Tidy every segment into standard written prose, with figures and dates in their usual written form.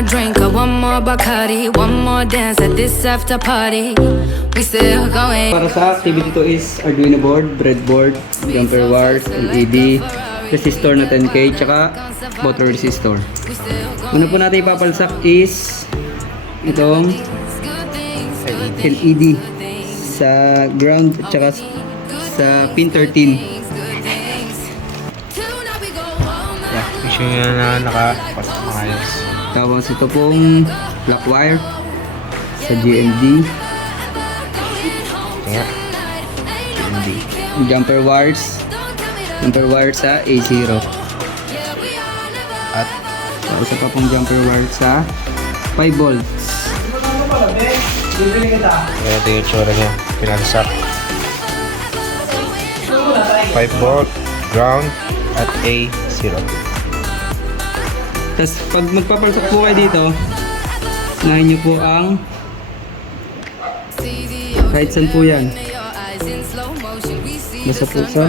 more drink, I want more Bacardi, one more dance at this after party. We still going. Para sa activity to is Arduino board, breadboard, jumper wires, LED, resistor na 10K, tsaka motor resistor. Una po natin ipapalsak is itong LED sa ground at tsaka sa pin 13. Yeah, make sure nyo na nakapasok na ayos. Tapos ito pong black wire sa GND. Yeah. Hindi. Jumper wires sa A0. At Isa pa pong jumper wire sa 5 volts. ito yung tsura niya. Pinansak. 5 volt, ground, at A0. Tapos pag magpapalsak po kayo dito, unahin nyo po ang kahit saan po yan. Basta po sa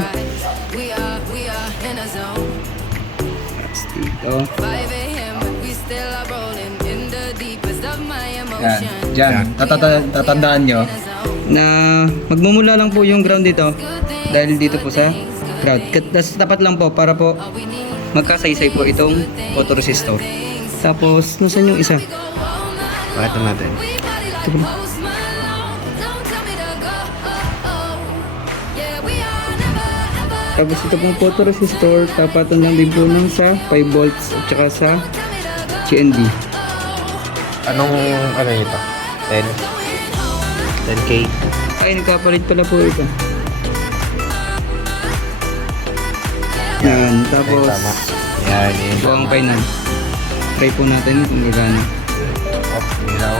dito. Yan. Diyan. Tatandaan nyo na magmumula lang po yung ground dito dahil dito po sa ground. Tapos tapat lang po para po magkasaysay po itong photoresistor. Tapos, nasan yung isa? Pakita natin. Ito po. Tapos ito pong photoresistor, tapatan lang din po ng sa 5 volts at saka sa GND. Anong ano ito? 10? 10K? Ay, nagkapalit pala po ito. Yan, tapos Ay, tama. Yan, yun. ito ang final. Try po natin kung gagana. Off, ilaw.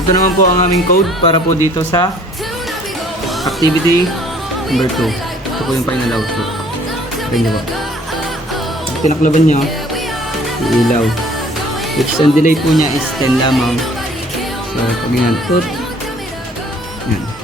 Ito naman po ang aming code para po dito sa activity number 2. Ito po yung final output. Tingnan nyo po. Tinaklaban nyo, ilaw. Which ang delay po niya is 10 lamang. So, pag yan, put. Yan.